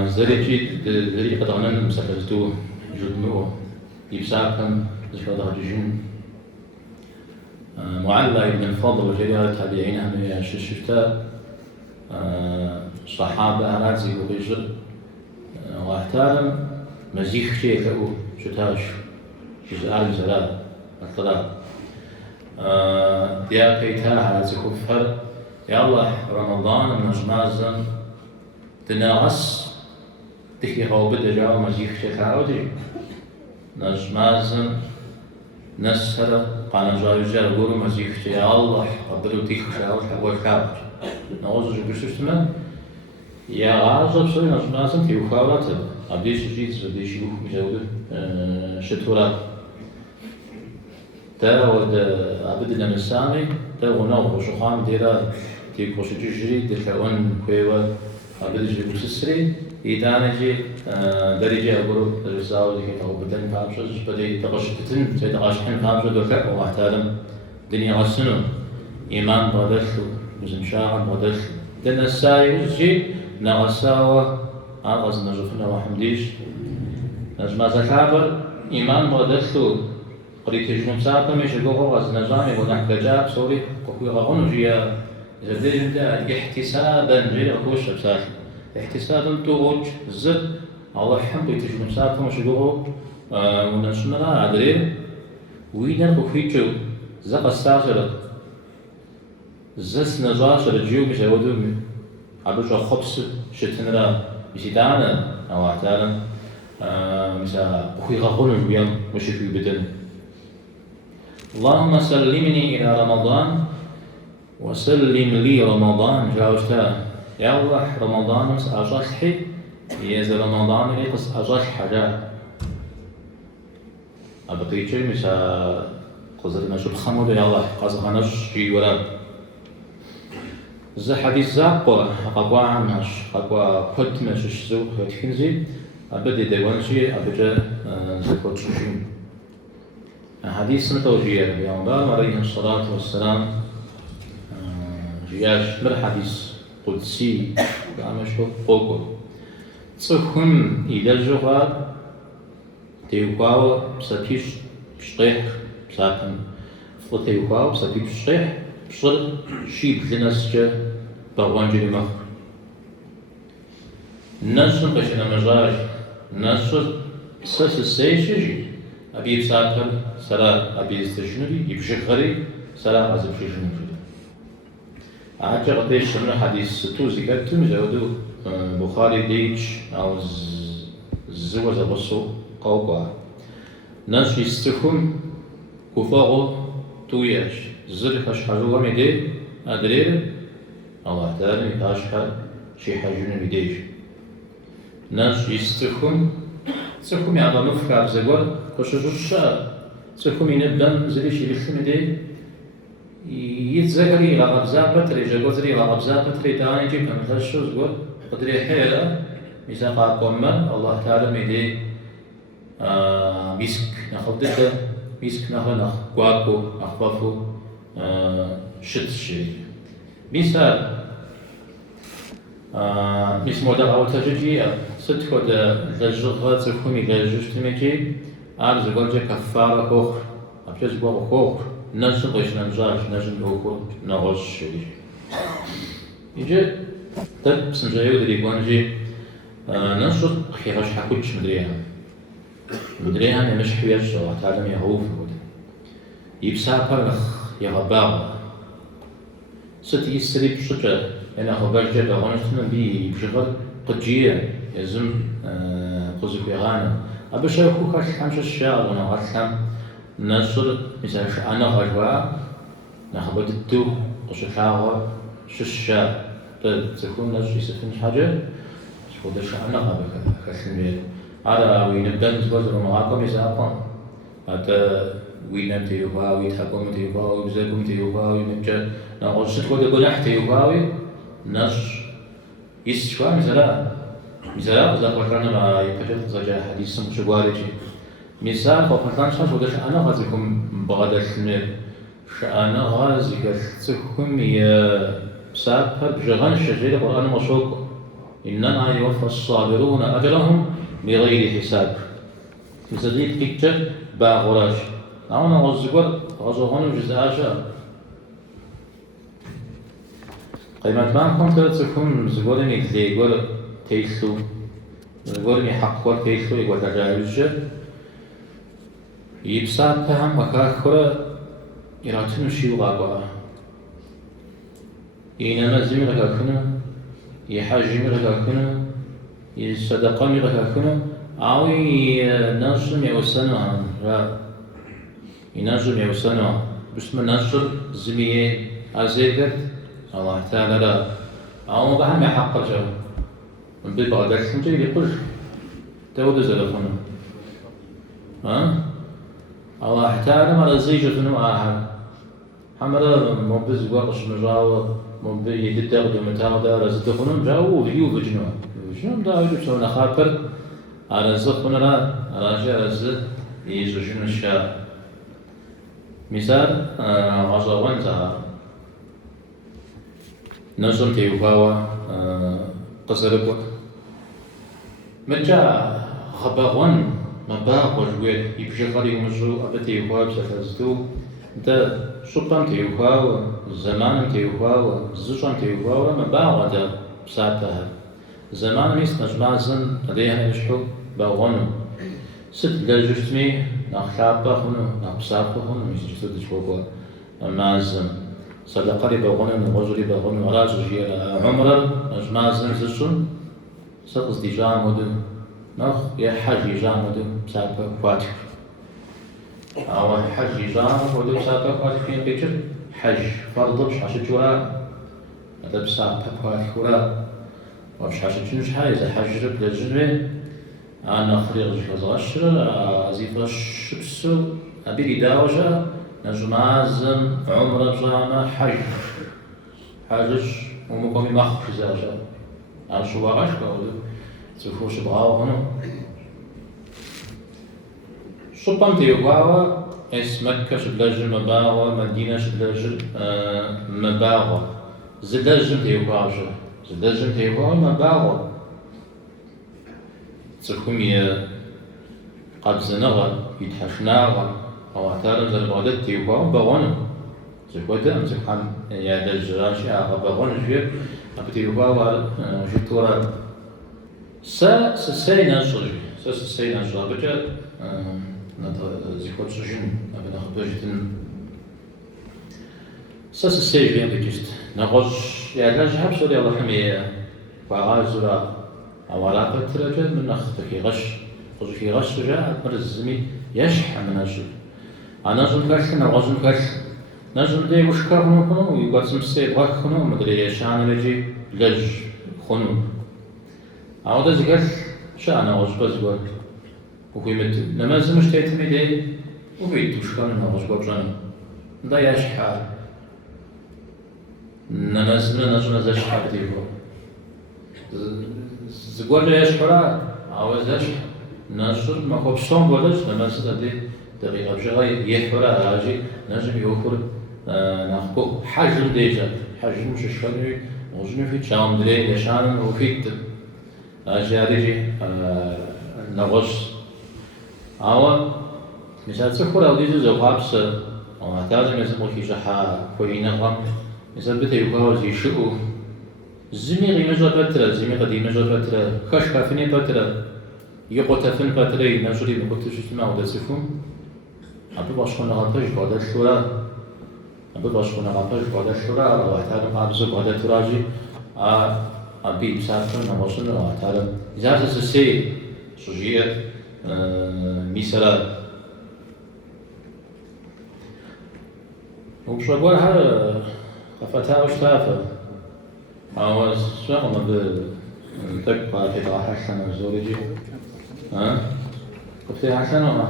زريجي ذري قدغنن مسافرتو جدنو يبساكم زفاده جيجن معلى ابن الفضل وجريرة التابعين هم شفتا صحابة هنازي وغيجر واحتارم مزيخ شيء كأو شتاش جزء زلال الطلاق ديا كيتها هنازي كفر يا الله رمضان من نجمازن تناغس تخي غوبة جاو مزيخ شيء كأودي نجمازن نسهر قانا جاوزة غورو مزيخ يا الله قدروا تيخ شاول حبوا الكابج نوزو جبشتما يا غازة بسوي نجمازن تيو خاورات عبديش جيز بديش يوخ مجاود شتورات تا ود عبد النمسامي تا وناو وشخام ديرا تيو خوش جيجري دكاون كويوا عبد الجيب سسري إيدانجي درجة أقول الرسالة اللي كانوا بدن كامشوز بدي تقشتن زي تقشحن كامشوز دكتور واحترم دنيا غسنو إيمان بدخل مزمشاع بدخل دنا السايز جي نغساوة أغز نجفنا وحمديش نجمع زكابر إيمان بدخل قريت جنوب ساعة مش جوه غز نجامي ونحتاج سوري كوكي غون جيا زدين ده احتسابا جي أكوش بساخ احتسابا توج زد الله حمد يتجمع ساعة مش جوه ونشنا عدري وينر بخيتشو زق الساعة زس نجاش الجيو مش هودو عبش خبز شتنرا بسيدانا أو احتالا مثلا بخي غقول ويام مش في بدن اللهم سلمني إلى رمضان وسلم لي رمضان جاوشتا يا الله رمضان مس أجرحي يز رمضان اللي قص أجرح حاجة أبقي شيء مش قصدنا شو بخمود يا الله قصدنا شيء ولا ز حديث زاقوا قوا عمش قوا كنت مش شو تكنزي أبدي دوانشي أبجا زكوت شوشين حديث متوجيه اليوم عليه الصلاة والسلام جياش مر حديث قدسي بعمشو فوقو تسخن إلى الجغال تيوكاو بساتيش بشطيح بساتن فلو تيوكاو بساتيش بشطيح بشر شيب لنسجة بغوانجي لمخر نشر قشنا مجاج نشر سس السيشجي أبي بساتر سلا أبي استشنري يبشخري سلا أزب ششنري عاجة قديش من حديث ستو ذكرتم جودو بخاري ديش أو زوجة بصو قوقع ناس يستخم كفاغو توياش زرق أشحالو ميدي أدرير الله تعالى أشحال شي حاجون ميديش ناس يستخم تسخم يعطى نفكار زغور كشجوشا تسخم ينبدن زليش يلخم دي يتذكري لغب زابت ري جوزري لغب زابت ري تاني جي كم تشوز زغور قدري حيرة ميثاق قوما الله تعالى ميدي مسك ناخذته مسك ناخذ قواكو اخفافو شت شي مثال مش مودا أو تجدي ست كود لجغة تكوني لجوج تمكي أرز قلت كفارة كوخ أبجز بوخ كوخ نجم قيش نمجاج نجم بوكو نغش شيء يجي تب سنجايو دري قانجي نشر خيراش حكوتش مدريها مش حوياش تعلم يهوف يبسا يغباغ ست يسري بشجع أنا خبرت جد أغنيتنا بي بشغل قدية يزم قزق يغانا أبش أكو كاش خمسة الشهر وأنا أسلم نشر مثلا أنا غجوا نخبرت الدو وشحاغة ششة تكون نشر يسفن حاجة شو ده أنا غبك كسمير هذا وينبدأ نزبط معاكم يسافون هذا وينام تيوبا ويتحكم تيوبا ويبزكم تيوبا وينجا نقول شد كده جناح تيوبا نش يسشوا مثلا إذا قررنا ما يبجل زجاج حديث مشوارجي مثال قفلان شاش ودش أنا غازكم بغداد المير شأنا غازك تكم يا سافر بجغان الشجرة القرآن مشوق إنما يوفى الصابرون أجرهم بغير حساب مثل كتير باغراش أنا غازكور غازوهون جزاجا قيمة ما كنت تكون زغور ميكلي غور تيسو زغور مي حق غور تيسو يقول تجاوز يبسا فهم وكاخرة يراتن شيء غابا ينما زمي غاكنا يحاجم غاكنا يصدقني غاكنا أو ينجم يوسنا ينجم يوسنا بسم نشر زمية أزيدت الله تعالى لا أو بهم يحق جو من ببغداد سنتي يقول تود زلفنا الله تعالى ما رزيج فنو آخر حمرا مبز وقش مجاو مبز يدتغد ومتاغدا رزد فنو جاو فيو فجنو فجنو دا يجب سونا خاطر أرزق فنرا أراجع رزد يجو جنو الشاء مثال غزوان زهر نجم تيوباوا قصربوا مجا خباغون مباغ وجويل يبشي غالي ومجرو أبتي يوباوا بسفزدو دا شطان تيوباوا زمان تيوباوا زجان تيوباوا مباغ دا بساتها زمان ميس نجمازن لديها يشحو باغونو ست لجشتمي نخلابا خنو نبسابا خنو ميس جسد جوابا مازن صدقة بغنا نغجري بغنا راجع جيرا عمر نجمازن زشون سقز دي جامودو نخ يا حج جامودو سابق فاتح أو حج جامودو سابق فاتح في بيتر حج فرض عشان جوا هذا بساعة بحال الكرة واش حاجة شحال إذا حجر بلا جنبي أنا خريج كزاشر أزيفاش شبسو أبي داوجة نجمازم عمر جامع حاجج ومقامي مخ زاجة أنا شو باغاش كودو تفوش بغاو هنا شو تيوغاوا اسمك شبلاج مباغا مدينة شبلاج مباغا زلاج تيوغاجا زلاج تيوغا مباغا تسكمي قبزناغا يتحشناغا أو اعتارم زل بغداد تيوغا باغونا زكوتا مزكحان يا دلجراشي أغا باغونا جير أبتيوغا جيتورا سسينا شرجي سسينا شرجي بجا زيكوت شجن أبدا خبجتن سسيجي بجست نغش يا دلجها بسوري الله حمية وغازورا أولا بترجع من أختك غش خذ غش جاء مرزمي يشح من أجل أنا نجم كاش نغزم كاش نجم دي مشكر خنو يقسم السيد غاك خنو مدري يشان رجي لج خنو أو ده زكاش شأنا غش بزول وقيمت نماز مش تيتمدي وبيت مشكر نغش بجان ده يشح نماز نجم زش حبتيبو زقول لي أشحرا عاوزاش نشر ما خبصون بولش لما سددي دقيقة بشغاي يحرا راجي نجم يوفر نخبو حجم ديجا حجم مش شغلي وجني في شام دري يشان وفيت أجاري نغش أو مثال سكر أو ديجا زوابس أو هتازم يسمو كي جحا كوينا غم مثال بتي يقاوز يشقو زمي غيمجا باترا زمي قديمة جا باترا خش كافني باترا يقطفن باترا ينجري بقطش اجتماع ودسفهم أبي باشخونا غطاش بعد الشورى أبي باشخونا غطاش بعد الشورى وأتعلم عبزو بعد تراجي أبي بسافر نوصل وأتعلم إذا سسي سجيت ميسرا وبشو أقول هذا فتاة وشتافة أو شغلة بتبقى تبقى حسنة زوجي ها كنت حسنة ولا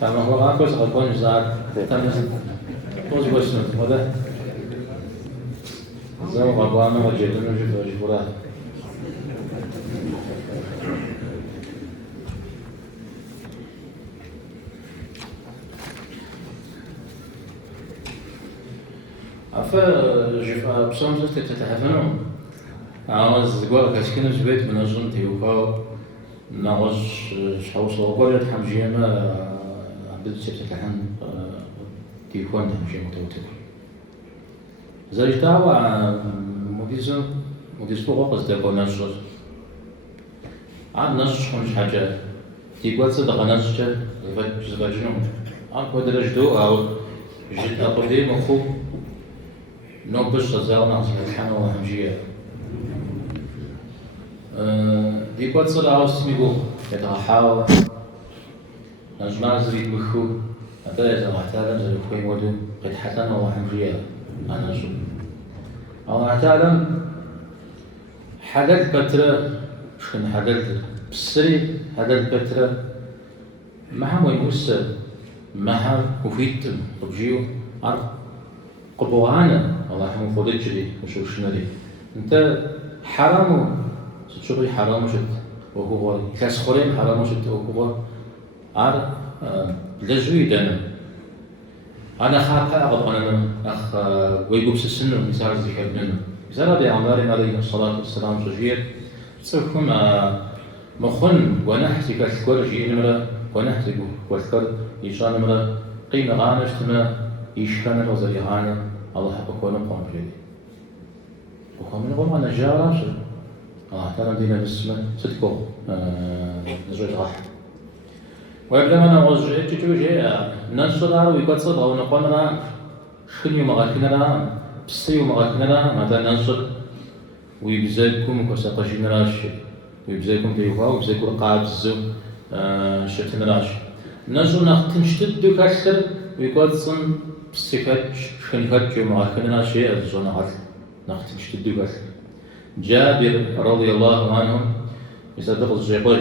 تمام هو ما كويس غلطان زاد تمام توزي كويس هذا زي ما بابانا وجدنا نجيب وجبنا أفا جفا بسام زوجتي تتحفنوا عاوز قولك أسكن زبيت من أجنتي وكاو ناوز شحوص وقولت حمجيما عبد سيبتك عن تيكون حمجيما توتك زي دعوة مديز فوق قصدك ونشر عاد نشر مش حاجة تيقول صدق نشر زباجنون عاد قدر أجدو أو جد أقدم أخو نوبش زاونا سبحانه وهمجية دي قد صدق عاوزميقو يتغحاو نجمع زريد بخو هذا إذا محتاجا زي خوي مودو قد حسن وهمجية أنا شو أو محتاجا حدث بترة شكن حدث بسري حدث بترة ما هم يمس ما هم وفيت رجيو عرض قبوانا الله يحمي فضيجري وشوف شنري أنت حرامو ستشوفي حرامو شد وهو كاسخورين حرامو شد وهو عار لجوي دنا أنا خاطئ أغضبنا أخ ويجوب السن مثال زي كابننا مثال أبي عمار عليه الصلاة والسلام شجير سوكم مخن ونحسي كاسكور جي نمرة ونحسي كاسكور يشان نمرة قيمة غانش تما يشكن وزري غانا الله حقك ونقوم جدي وقام نقول أنا جارش الله تعالى دينا بسمه صدقوا نزوج راح ويبدأ من أوجه تجوجي ننشر ويقول صدق ونقوم أنا شنو مغاكنا بسيو مغاكنا مثلا ننشر ويبزاكم وكساقشين راش ويبزاكم تيوها ويبزاكم قابز شتن راش ننشر نختم شتد كاشر ويقصن بسكت شنكت ومعكننا شيء الزنا هذا نختش تدوبر جابر رضي الله عنه يصدق الزبر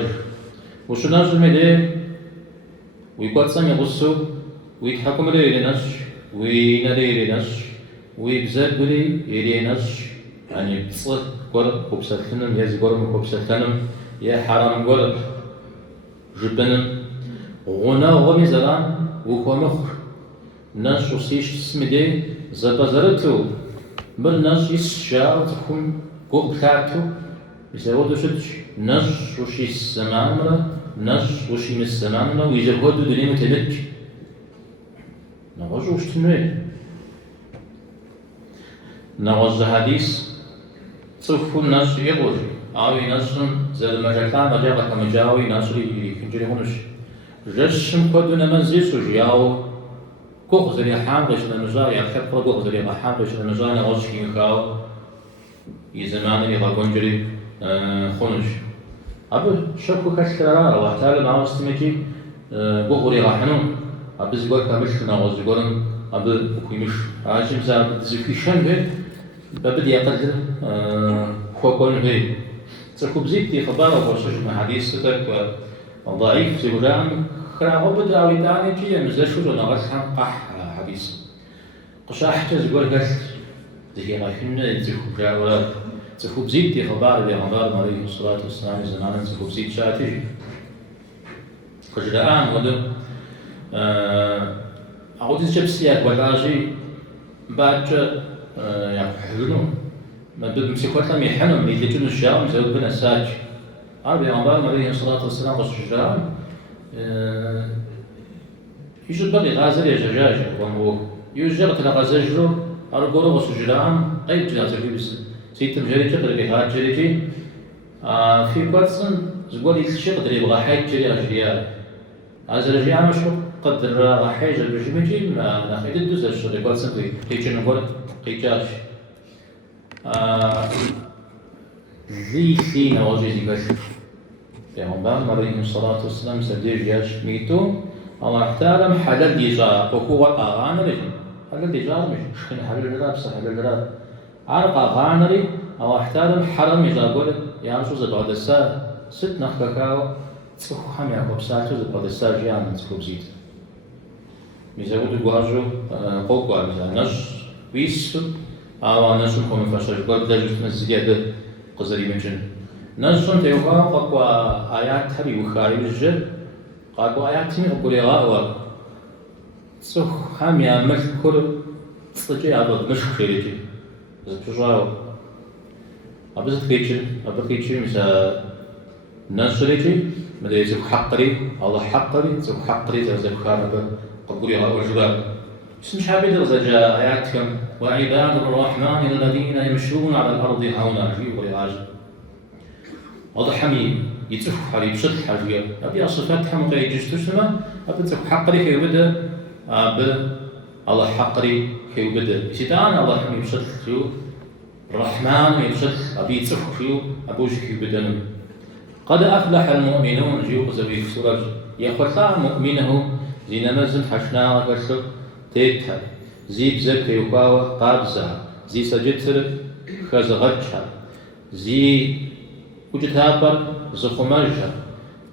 وشو نجم ده ويقصن يغصو ويتحكم عليه لناس وينادي لناس ويبزبلي إليناس يعني بصر قرب كوبساتنم يا زقرم كوبساتنم يا حرام قرب جبنم غنا ومزران وخمخ ناس وسيش اسمدي زبازرتو بل ناس يسشاو تكون قوب خاتو يسودو شدش ناس وشي السمامرة ناس وشي من السمامرة ويجرهودو دنيا متبج نغوش وش تنوي نغوش حديث تصفو الناس يغوش آوي ناس زي المجاكان مجاقة كمجاوي ناس اللي يكنجري هونش جشم كودو نمزيسو جياو كوخ زري حاملش لمجا يركب كوخ زري حاملش لمجا نغوش كيمكاو يزمان اللي غاكونجري خونش أبو شكو كشكرا وحتى لما استمكي بوغوري غاحنون أبو زيقول كامش نغوش زيقولن أبو بكويمش عاجم زاب زيكيشن به ببدي يقدر خوكون به تركو بزيكتي خبارة وشوش من حديث ستك وضعيف زيقولان خراغو بداوي تاني جي مزاشو جو نغش قح حديث قشاح زيقول قشت زي غاحنا زيكو جاولا زيكو بزيكتي خبارة لغنبار عليه الصلاة والسلام زمانا زيكو بزيك شاتي قشدان ودو أعود الجبسيات ولاجي بعد يحلو ما بمسكوت لم يحنم اللي يجون الشام زود بنا ساج عربي عمبار عليه الصلاة والسلام والشجران يجد بقي غازل يا جاجة ومو يوجد تلا غازجرو أرجو وسجران أي جنازة في بس سيتم جريجة قريب هاد جريجي في قدسن زقول يشق قريب غاحيد جري أجريال هذا الرجال مشروع قدر غاحيج البرجمجي ما ناخذ الدوز الشغل يقول سنتي هيك نقول هيكاش ذي نواجه ذيكاش پیامبر عليه الصلاة والسلام سدير جاش ميتو الله احترم حلال ديجار وقوة أغانري حلال ديجار مش شخين حلال لا بس حلال لا عرق أغانري الله احترم حرم يجابول يعني شو زبادة الساعة ست نخكاكاو تسكو حامي أكو بساعة زبادة الساعة جيان تسكو بزيت ميزاودو جواجو قوقوا مثلا نش ويس أو نشون كم فشل قد دجت من الزيادة قزري منجن نشون تيوقع قوقوا آيات هبي وخارج الجل قوقوا آيات تيمي قولي غاوا سخ حامي مش كل صجي عبد مش خيرتي زبجاو أبز خيرتي أبز خيرتي مثلا نشرتي مدري زب حقري الله حقري زب حقري زب خارج قبولي الجبال اسم شعبي درزجا آياتكم وعباد الرحمن الذين يمشون على الأرض هونا في ورعاج وضحمي يتفق حالي بشد حاجة أبي صفات حمق يجستسما أبي تفق حقري كي يبدأ أبي الله حقري كي يبدأ سيدان الله حمي بشد خيو الرحمن يبشد أبي يتفق خيو أبوش كي يبدأ قد أفلح المؤمنون جيوق زبيك سورج يخلع مؤمنه زي نمزن حشنا وكسر تيتها زي بزك يقاوة قابزة زي سجتر خزغتها زي وجتابر زخمجها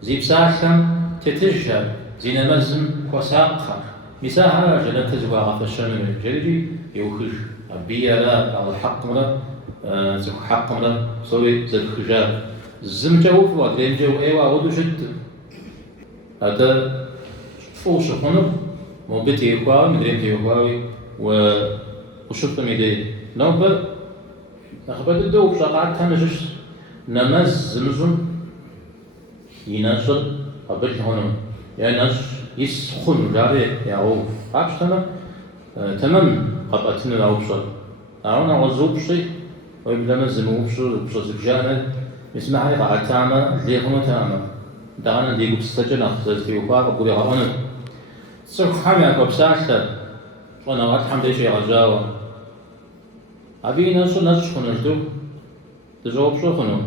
زي بساشم تتجها زي نمزن وساقها مساحة جنة تزواغ في الشمال الجريجي يوخش أبيا لا على الحق ملا زخ حق ملا صوي زخ خجاب زمجو فوادين جو ايوا ودو جد هذا فوش خنب موبتي يقاوي مدريمتي يقاوي وشفت ميدي نوبر أخبرت الدو بشاقات تنجش نمز زمزم ينشر أبرك هنم يعني نش يسخن جاري يعو قابش تمام قبأتنا العوبشر أعونا غزوب شيء ويبدأ مزمو بشر زبجانا اسمع لي قاعد تعمل ليهم تعمل دعنا ديجو بستجل أخذ في وقاع وقولي غانا سوف حامي أكو بساشة وأنا غاد حمد شيء عجاوة أبي نشو خنجدو تجاوب شو خنو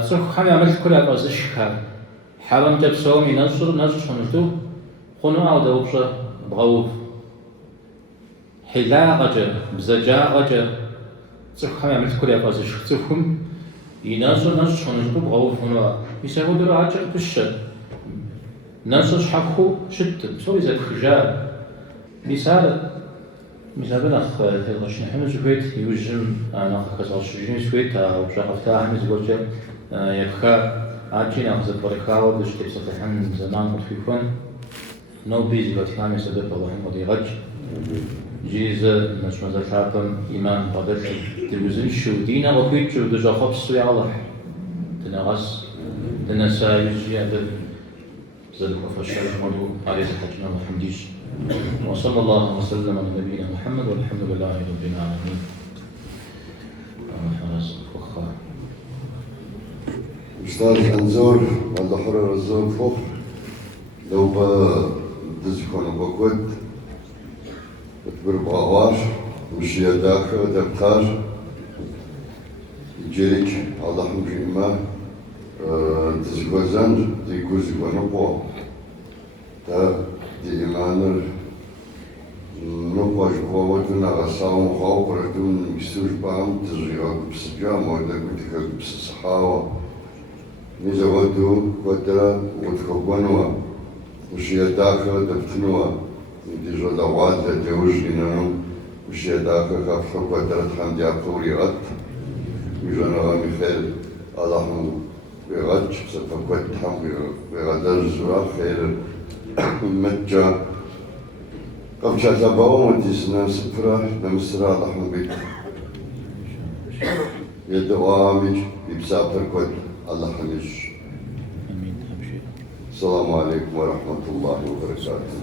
سوف حامي عملت كل أكو زشكار حرام جاب سومي نشو خنجدو خنو عودة وبشة بغوف حلاقة بزجاقة تفهم عملت كل أفاز شفتهم يناسو ناس شنو بغوف هنا يسوي درا عجق بالشد ناس حقه شت سوي زي الخجال مثال الأخ تلقش نحن زوجت يوجم أنا كسر شجين زوجت أو بشغف أحمد زوجة يبخا عاجين أخذ الطريقة ودش تبصت الحين زمان متفقون نو بيزي بتفهم يسدب الله مودي غج جيز مش مزال شعبهم إيمان قدر تلوزن شو دينا وكيد شو دجا خبص ويا الله تنغص تنسى يجي عند زاد وفشل مولو عليه الحجنا والحمديش وصلى الله وسلم على نبينا محمد والحمد لله رب العالمين. أستاذ أنزور والحر الزور فوق لو بدزكون بقود بتبرب غواش وشي داخل دبتار جيريك الله مكرمة تزكوزان ديكوز ونقو تا دي إيمانر نقوش قوتنا غصاهم خاوقرتون مكسوش بام تزغيغا بسجام ودكوتك بسصحاوة نزغدو قدرة وتكبنوا وشي داخل دفتنوا دي جدوات جوجينانو وشي داخل كافر قدرة حمد يعطوري غد يجانا ميخيل الله بغد ستفقد حمد بغدر زرا خير مجا قبل شاتباو مديسنا سفرة نمسرا الله بيت يدوامج ببساطر قد الله حميش. السلام عليكم ورحمة الله وبركاته.